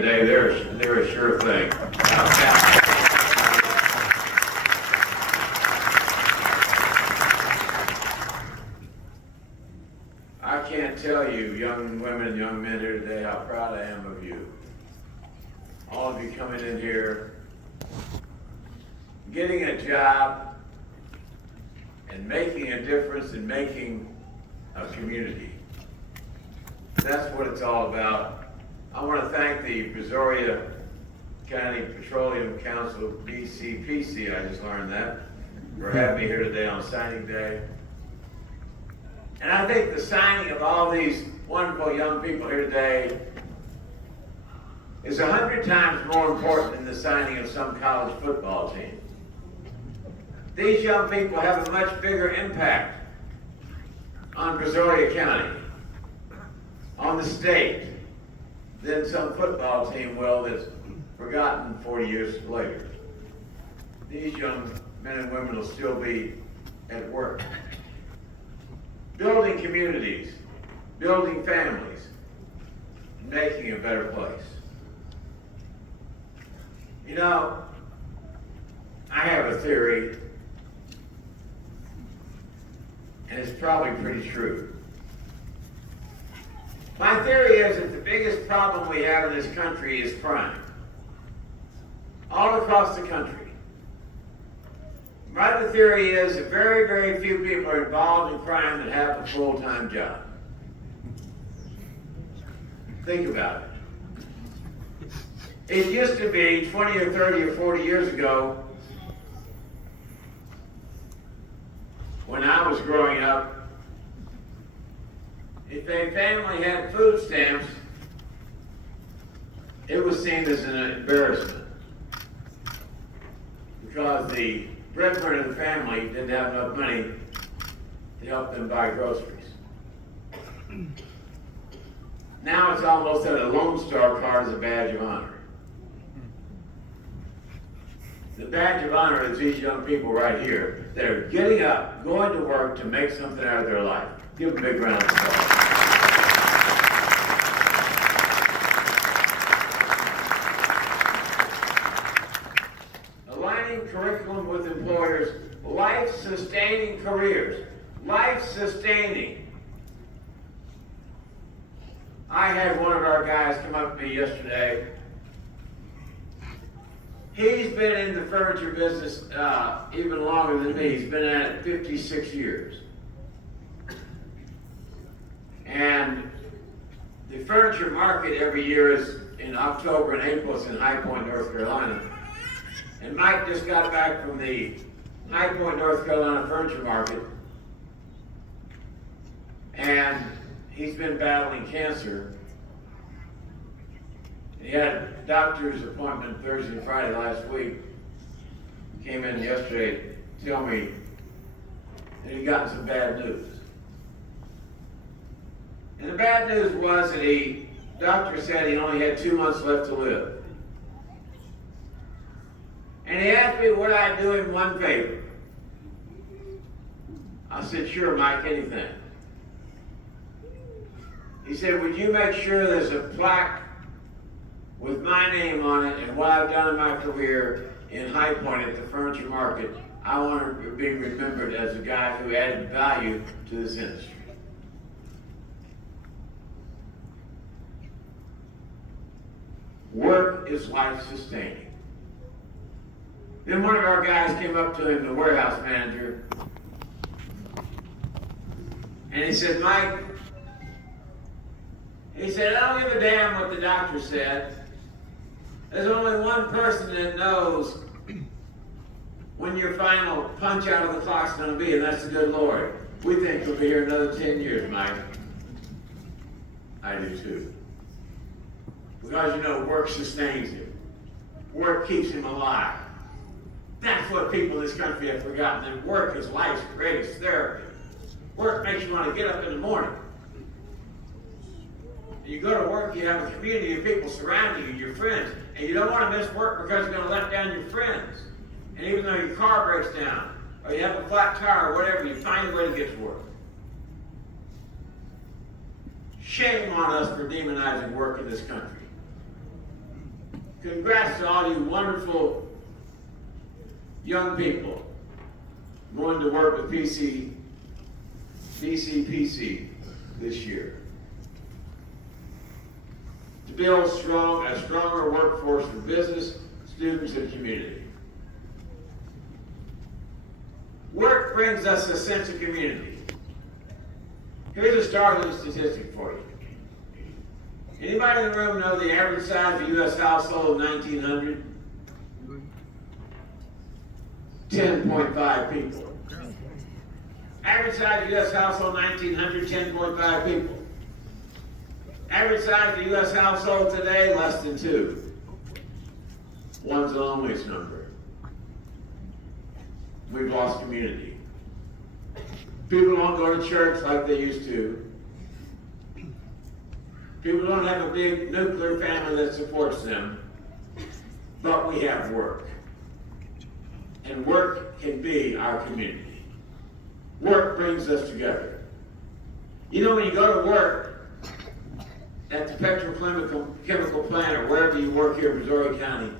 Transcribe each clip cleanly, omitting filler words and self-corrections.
today, they're a sure thing. I can't tell you, young women and young men here today, how proud I am of you. All of you coming in here, getting a job, and making a difference and making a community. That's what it's all about. I want to thank the Brazoria County Petroleum Council, BCPC, I just learned that, for having me here today on signing day. And I think the signing of all these wonderful young people here today is 100 times more important than the signing of some college football team. These young people have a much bigger impact on Brazoria County, on the state, than some football team will that's forgotten 40 years later. These young men and women will still be at work, building communities, building families, making a better place. You know, I have a theory, and it's probably pretty true. My theory is that the biggest problem we have in this country is crime. All across the country. My other theory is that very, very few people are involved in crime that have a full-time job. Think about it. It used to be 20 or 30 or 40 years ago, when I was growing up, if a family had food stamps, it was seen as an embarrassment because the breadwinner of the family didn't have enough money to help them buy groceries. Now it's almost that a Lone Star card is a badge of honor. The badge of honor is these young people right here that are getting up, going to work to make something out of their life. Give them a big round of applause. Aligning curriculum with employers, life-sustaining careers, life-sustaining. I had one of our guys come up to me yesterday. He's been in the furniture business even longer than me. He's been at it 56 years. And the furniture market every year is in October and April. It's in High Point, North Carolina. And Mike just got back from the High Point, North Carolina furniture market. And he's been battling cancer. He had a doctor's appointment Thursday and Friday last week. He came in yesterday to tell me that he'd gotten some bad news. And the bad news was that the doctor said he only had 2 months left to live. And he asked me would I do him one favor. I said, sure, Mike, anything. He said, would you make sure there's a plaque with my name on it and what I've done in my career in High Point at the furniture market? I want to be remembered as a guy who added value to this industry. Work is life-sustaining. Then one of our guys came up to him, the warehouse manager, and he said, Mike, he said, I don't give a damn what the doctor said. There's only one person that knows when your final punch out of the clock's going to be, and that's the good Lord. We think he'll be here another 10 years, Mike. I do too. Because you know, work sustains him. Work keeps him alive. That's what people in this country have forgotten, that work is life's greatest therapy. Work makes you want to get up in the morning. You go to work, you have a community of people surrounding you, your friends, and you don't want to miss work because you're going to let down your friends. And even though your car breaks down, or you have a flat tire, or whatever, you find a way to get to work. Shame on us for demonizing work in this country. congrats to all you wonderful young people going to work with BCPC this year to build a stronger workforce for business, students, and community. Work brings us a sense of community. Here's a startling statistic for you. Anybody in the room know the average size of a U.S. household in 1900? 10.5 people. Average size of U.S. household 1900, 10.5 people. Average size of the U.S. household today, less than 2. One's the loneliest number. We've lost community. People don't go to church like they used to. People don't have a big nuclear family that supports them. But we have work. And work can be our community. Work brings us together. You know, when you go to work at the petrochemical plant or wherever you work here in Missouri County,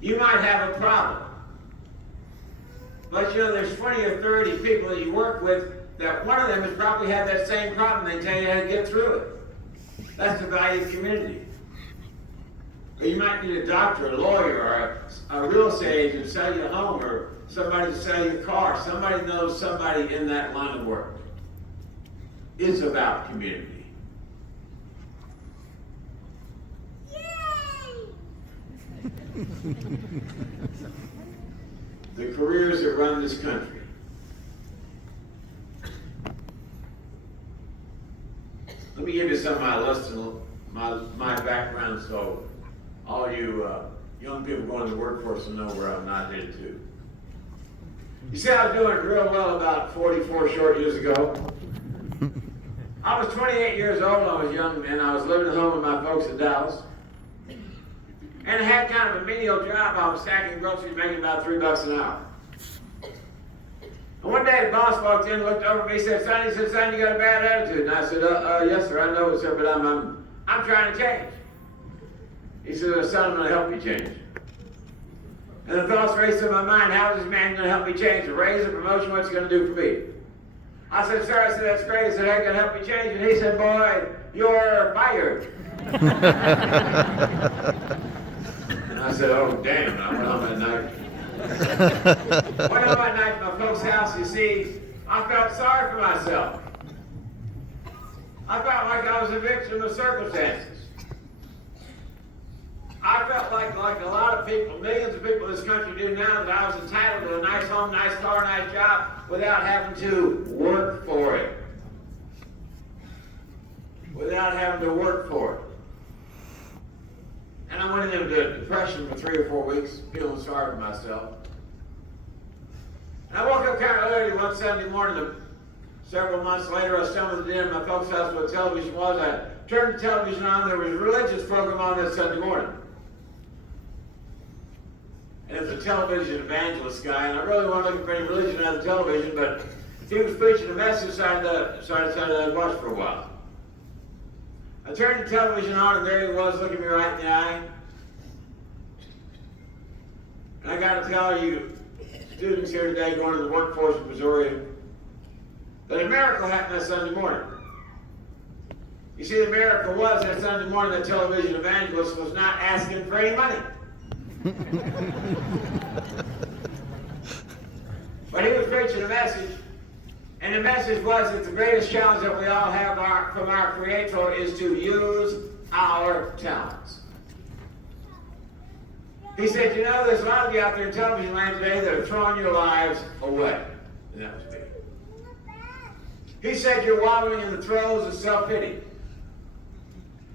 you might have a problem. But you know, there's 20 or 30 people that you work with that one of them has probably had that same problem. They tell you how to get through it. That's the value of community. Or you might need a doctor, a lawyer, or a real estate agent to sell you a home, or somebody to sell you a car. Somebody knows somebody in that line of work. It's about community. The careers that run this country. Let me give you some of my list and my background so all you young people going to the workforce will know where I'm not headed to. You see, I was doing real well about 44 short years ago. I was 28 years old. I was young man. I was living at home with my folks in Dallas. And I had kind of a menial job. I was stacking groceries, making about $3 an hour. And one day the boss walked in, looked over at me, said, "Sonny," "you got a bad attitude." And I said, "Yes, sir, I know it, sir, but I'm trying to change." He said, "Son, I'm going to help you change." And the thoughts raced through my mind, how is this man going to help me change? A raise, a promotion, what's he going to do for me? I said, "Sir," I said, "that's great." I said, "How can I help you change?" And he said, "Boy, you're fired." And I said, "Oh, damn." I went home that night. Went home that night to my folks' house. You see, I felt sorry for myself. I felt like I was a victim of circumstances. I felt like a lot of people, millions of people in this country do now, that I was entitled to a nice home, nice car, nice job without having to work for it. Without having to work for it. And I went into depression for 3 or 4 weeks, feeling sorry for myself. And I woke up kind of early one Sunday morning. Several months later, I stumbled in my folks' house where the television was. I turned the television on. There was a religious program on that Sunday morning. And it was a television evangelist guy, and I really wasn't looking for any religion on the television, but he was preaching a message, so I decided I'd watch for a while. I turned the television on, and there he was, looking me right in the eye. And I got to tell you, students here today going to the workforce in Missouri, that a miracle happened that Sunday morning. You see, the miracle was that Sunday morning that television evangelist was not asking for any money. But he was preaching a message, and the message was that the greatest challenge that we all have from our Creator is to use our talents. He said, you know, there's a lot of you out there in television land today that are throwing your lives away. And that was me. He said you're wallowing in the throes of self-pity.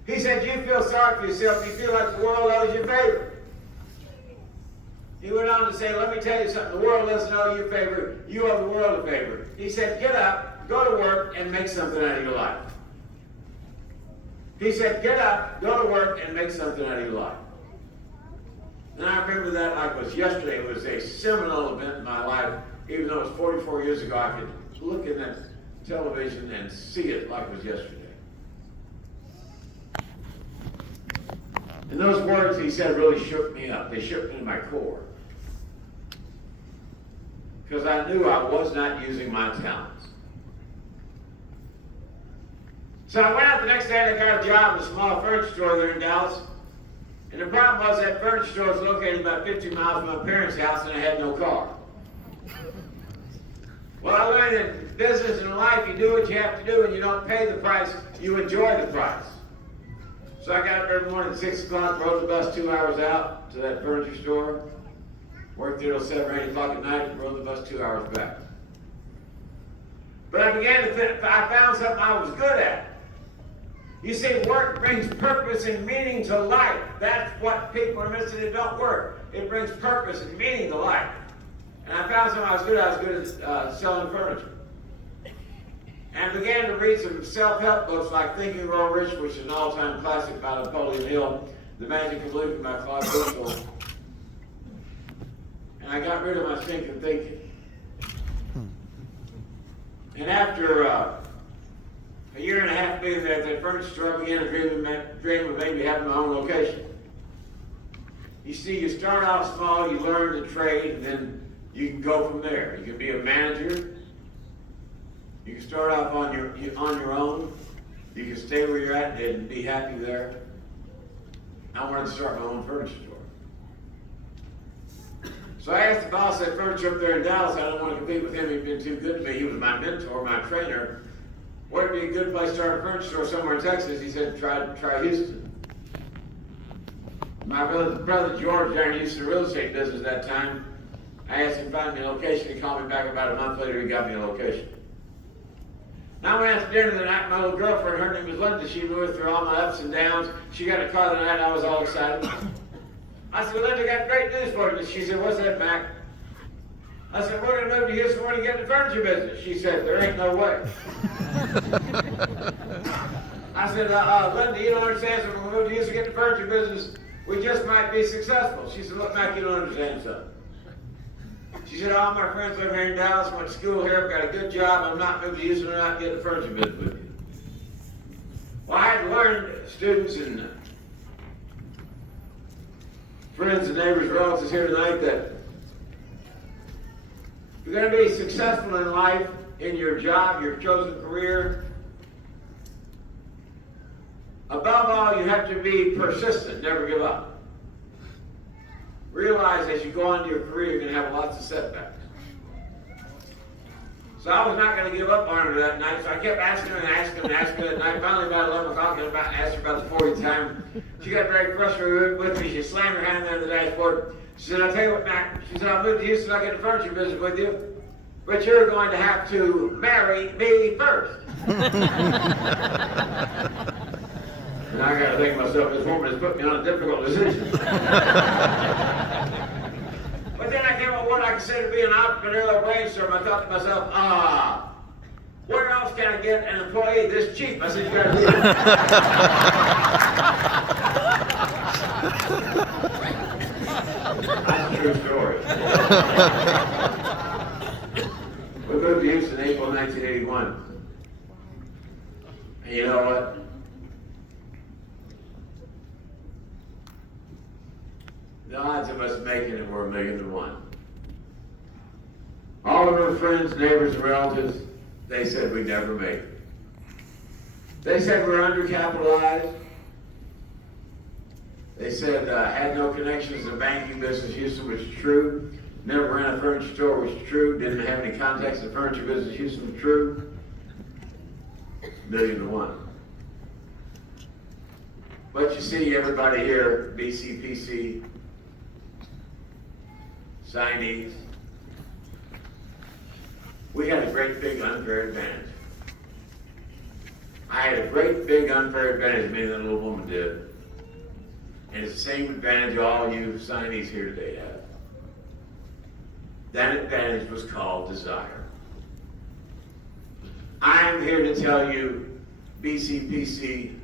He said you feel sorry for yourself. You feel like the world owes you a favor. He went on to say, let me tell you something. The world doesn't owe you a favor. You owe the world a favor. He said, get up, go to work, and make something out of your life. He said, get up, go to work, and make something out of your life. And I remember that like it was yesterday. It was a seminal event in my life. Even though it was 44 years ago, I could look in that television and see it like it was yesterday. And those words he said really shook me up. They shook me to my core. Because I knew I was not using my talents. So I went out the next day and I got a job at a small furniture store there in Dallas. And the problem was that furniture store was located about 50 miles from my parents' house and I had no car. Well, I learned in business and in life, you do what you have to do and you don't pay the price, you enjoy the price. So I got up every morning at 6 o'clock, rode the bus 2 hours out to that furniture store, worked there till 7 or 8 o'clock at night, and rode the bus 2 hours back. But I began to think, I found something I was good at. You see, work brings purpose and meaning to life. That's what people are missing that don't work. It brings purpose and meaning to life. And I found something I was good at. I was good at selling furniture. And I began to read some self-help books like Think and Grow Rich, which is an all-time classic by Napoleon Hill, The Magic of Living by Claude Bristol. And I got rid of my stinking thinking. And after a year and a half being there at that furniture store, I began to dream of maybe having my own location. You see, you start off small, you learn the trade, and then you can go from there. You can be a manager. You can start off on your own. You can stay where you're at and be happy there. I wanted to start my own furniture store. So I asked the boss of that furniture up there in Dallas. I didn't want to compete with him. He'd been too good to me. He was my mentor, my trainer. Where would be a good place to start a furniture store somewhere in Texas? He said, try Houston. My brother George, there in Houston, real estate business at that time, I asked him to find me a location. He called me back about a month later. He got me a location. Now I went out to dinner the night. My little girlfriend, her name was Linda. She moved through all my ups and downs. She got a car the night. I was all excited. I said, Linda, got great news for you. She said, what's that, Mac? I said, we're going to move to Houston. We're going to get in the furniture business. She said, there ain't no way. I said, Linda, you don't understand. So we're going to move to Houston and get in the furniture business. We just might be successful. She said, look, Mac, you don't understand something. She said, all my friends live here in Dallas, went to school here, got a good job. I'm not moving to Houston. I'm not getting the furniture business with you. Well, I had learned, students and friends and neighbors, relatives here tonight, that if you're going to be successful in life, in your job, your chosen career, above all, you have to be persistent, never give up. Realize as you go on to your career, you're going to have lots of setbacks. So I was not going to give up on her that night, so I kept asking her and asking her and asking her that night. Finally, about 11 o'clock, I asked her about the 40th time. She got very frustrated with me. She slammed her hand there on the dashboard. She said, I'll tell you what, Mac. She said, I'll move to Houston, I'll get the furniture business with you. But you're going to have to marry me first. And I got to think to myself, this woman has put me on a difficult decision. But then I came up with what I consider to be an entrepreneurial brainstorm. I thought to myself, where else can I get an employee this cheap? I said, you got to do it. That's a true story. We moved to Houston in April 1981. And you know what? The odds of us making it were 1,000,000 to 1. All of our friends, neighbors, and relatives, they said we'd never make it. They said we're undercapitalized. They said had no connections to the banking business, Houston, which is true. Never ran a furniture store, which is true. Didn't have any contacts in the furniture business, Houston, was true. 1,000,000 to 1. But you see, everybody here, BCPC, signees, we had a great big unfair advantage. I had a great big unfair advantage, me and that little woman did. And it's the same advantage all you signees here today have. That advantage was called desire. I am here to tell you, BCPC,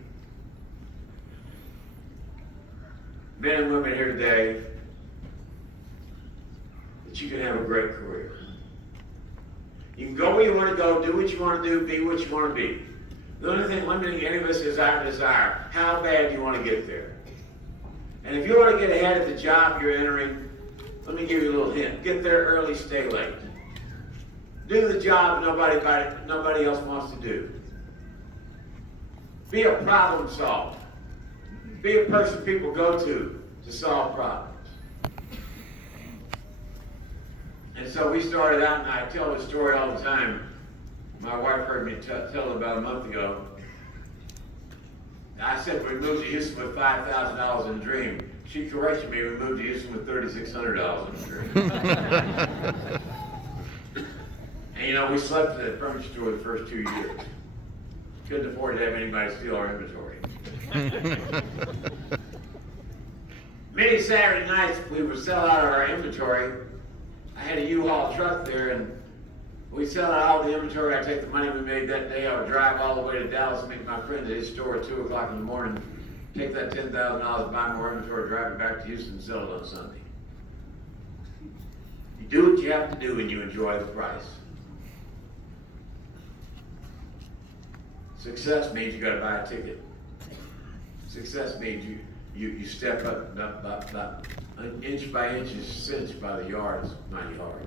men and women here today, that you can have a great career. You can go where you want to go, do what you want to do, be what you want to be. The only thing limiting any of us is our desire. How bad do you want to get there? And if you want to get ahead at the job you're entering, let me give you a little hint. Get there early, stay late. Do the job nobody else wants to do. Be a problem solver. Be a person people go to solve problems. And so we started out, and I tell this story all the time. My wife heard me tell it about a month ago. I said we moved to Houston with $5,000 in a dream. She corrected me, we moved to Houston with $3,600 in a dream. And you know, we slept at the furniture store the first 2 years. Couldn't afford to have anybody steal our inventory. Many Saturday nights we would sell out our inventory. I had a U-Haul truck there, and we'd sell out all the inventory. I'd take the money we made that day. I would drive all the way to Dallas and meet my friend at his store at 2 o'clock in the morning, take that $10,000, buy more inventory, drive it back to Houston, and sell it on Sunday. You do what you have to do and you enjoy the price. Success means you got to buy a ticket. Success means you step up, inch by inch, cinch by the yard is mighty hard.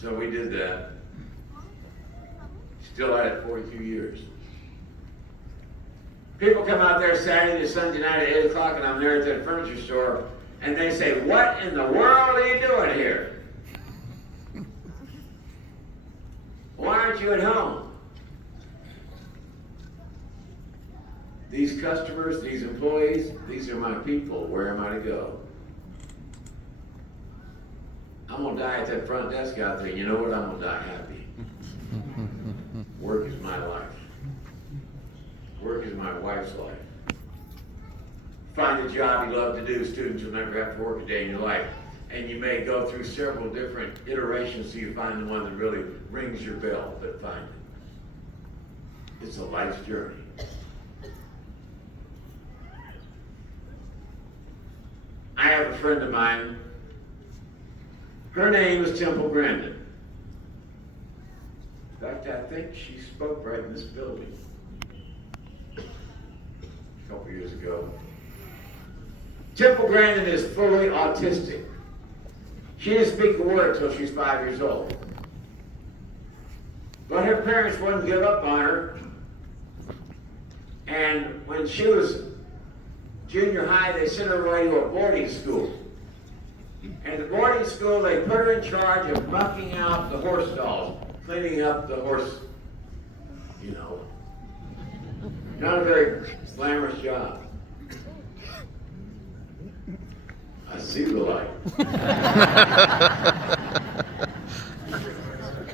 So we did that. Still at it 42 years. People come out there Saturday to Sunday night at 8 o'clock, and I'm there at that furniture store, and they say, "What in the world are you doing here? Why aren't you at home?" These customers, these employees, these are my people. Where am I to go? I'm going to die at that front desk out there. You know what? I'm going to die happy. Work is my life. Work is my wife's life. Find a job you love to do. Students will never have to work a day in your life. And you may go through several different iterations so you find the one that really rings your bell, but find it. It's a life's journey. I have a friend of mine. Her name is Temple Grandin. In fact, I think she spoke right in this building a couple years ago. Temple Grandin is fully autistic. She didn't speak a word until she's 5 years old. But her parents wouldn't give up on her. And when she was junior high, they sent her away to a boarding school. And at the boarding school, they put her in charge of mucking out the horse stalls, cleaning up the horse, you know. Not a very glamorous job. I see the light.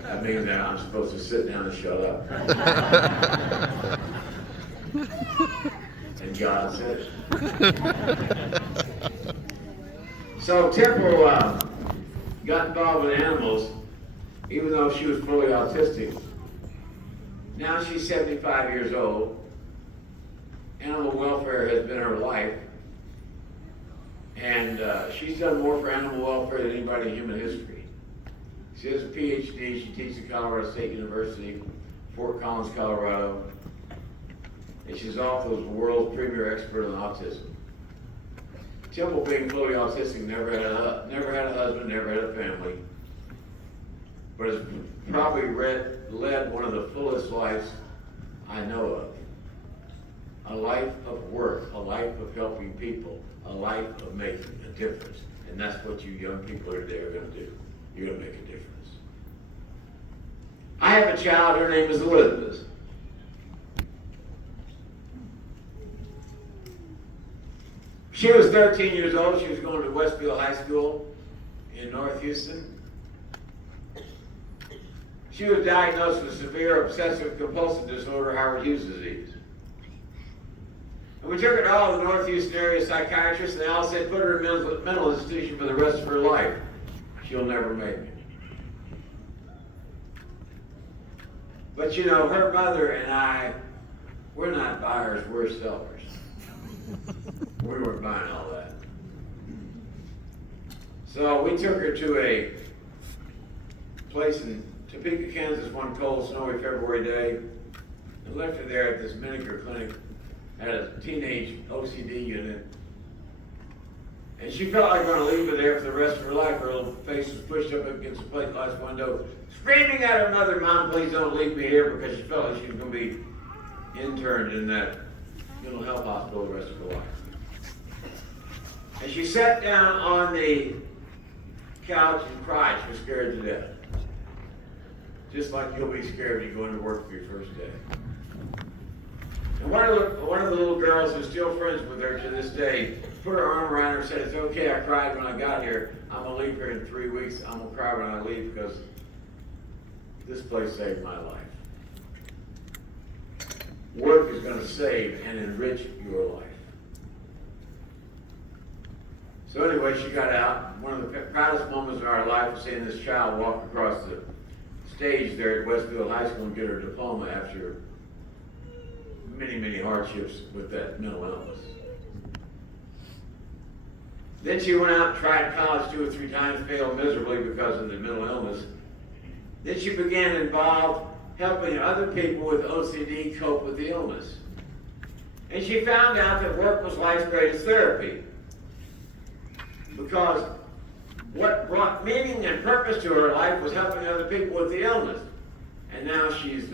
That means that I'm supposed to sit down and shut up. And God said it. So Temple got involved with animals, even though she was fully autistic. Now she's 75 years old. Animal welfare has been her life. And she's done more for animal welfare than anybody in human history. She has a PhD. She teaches at Colorado State University, Fort Collins, Colorado. And she's also the world's premier expert on autism. Temple, being fully autistic, never had a husband, never had a family, but has probably led one of the fullest lives I know of. A life of work, a life of helping people, a life of making a difference. And that's what you young people are there going to do. You're going to make a difference. I have a child, her name is Elizabeth. She was 13 years old. She was going to Westfield High School in North Houston. She was diagnosed with severe obsessive compulsive disorder, Howard Hughes disease. And we took her to all the North Houston area psychiatrists, and they all said, put her in a mental institution for the rest of her life. She'll never make it. But you know, her mother and I, we're not buyers, we're sellers. We weren't buying all that. So we took her to a place in Topeka, Kansas, one cold, snowy February day, and left her there at this miniature clinic had a teenage OCD unit. And she felt like going to leave her there for the rest of her life. Her little face was pushed up against the plate glass window, screaming at her mother, "Mom, please don't leave me here," because she felt like she was going to be interned in that mental health hospital the rest of her life. And she sat down on the couch and cried. She was scared to death. Just like you'll be scared when you go into work for your first day. And one of the little girls who's still friends with her to this day put her arm around her and said, "It's okay, I cried when I got here. I'm going to leave here in 3 weeks. I'm going to cry when I leave because this place saved my life." Work is going to save and enrich your life. So anyway, she got out. One of the proudest moments of our life was seeing this child walk across the stage there at Westfield High School and get her diploma after many, many hardships with that mental illness. Then she went out and tried college 2 or 3 times, failed miserably because of the mental illness. Then she began involved helping other people with OCD cope with the illness. And she found out that work was life's greatest therapy. Because what brought meaning and purpose to her life was helping other people with the illness. And now she's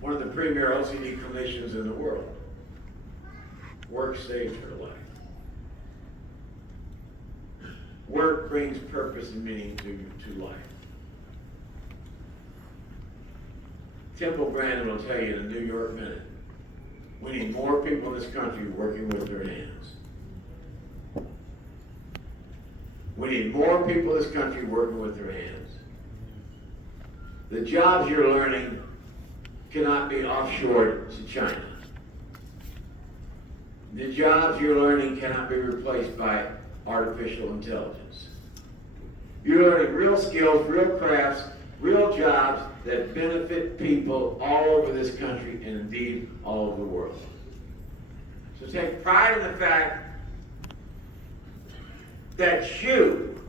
one of the premier OCD clinicians in the world. Work saved her life. Work brings purpose and meaning to life. Temple Grandin will tell you in the New York Minute, we need more people in this country working with their hands. We need more people in this country working with their hands. The jobs you're learning cannot be offshored to China. The jobs you're learning cannot be replaced by artificial intelligence. You're learning real skills, real crafts, real jobs that benefit people all over this country and indeed all over the world. So take pride in the fact that you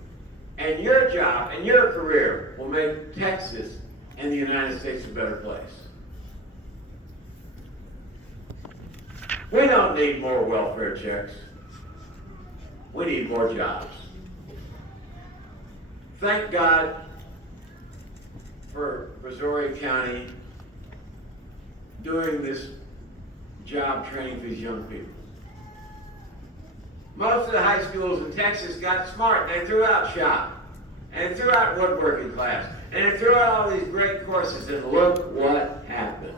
and your job and your career will make Texas and the United States a better place. We don't need more welfare checks. We need more jobs. Thank God for Brazoria County doing this job training for these young people. Most of the high schools in Texas got smart. They threw out shop, and they threw out woodworking class, and they threw out all these great courses, and look what happened.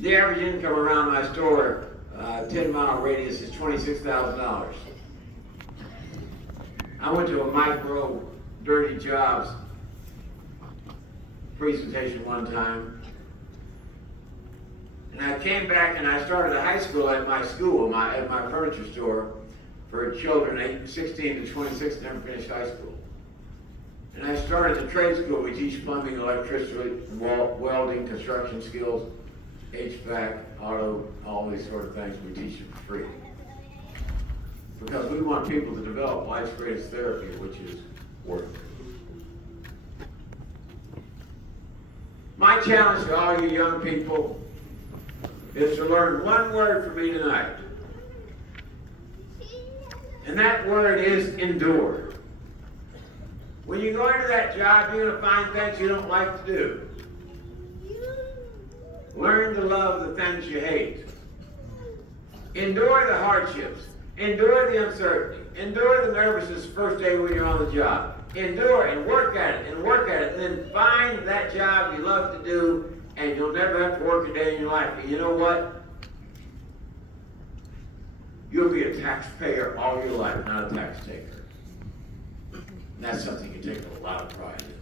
The average income around my store, 10-mile radius, is $26,000. I went to a micro dirty jobs presentation one time, and I came back and I started a high school at my school, at my furniture store, for children 16 to 26 never finished high school. And I started a trade school. We teach plumbing, electricity, welding, construction skills, HVAC, auto, all these sort of things. We teach them for free. Because we want people to develop life's greatest therapy, which is work. My challenge to all you young people is to learn one word from me tonight. And that word is endure. When you go into that job, you're going to find things you don't like to do. Learn to love the things you hate. Endure the hardships. Endure the uncertainty. Endure the nervousness the first day when you're on the job. Endure and work at it and work at it. And then find that job you love to do, and you'll never have to work a day in your life. And you know what? You'll be a taxpayer all your life, not a tax taker. And that's something you take a lot of pride in.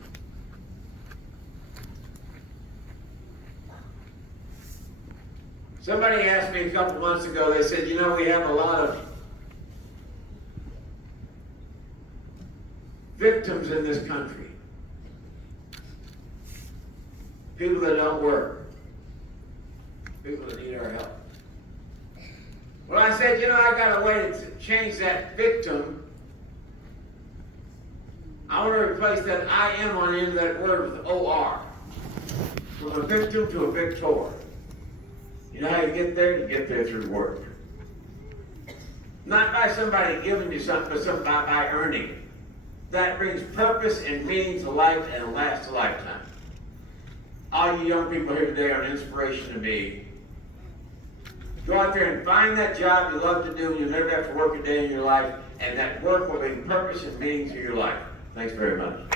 Somebody asked me a couple months ago, they said, you know, we have a lot of victims in this country. People that don't work. People that need our help. Well, I said, you know, I got a way to change that victim. I want to replace that I am on the end of that word with O-R. from a victim to a victor. You know how you get there? You get there through work. Not by somebody giving you something, but by earning it. That brings purpose and meaning to life and lasts a lifetime. All you young people here today are an inspiration to me. Go out there and find that job you love to do, and you'll never have to work a day in your life, and that work will bring purpose and meaning to your life. Thanks very much.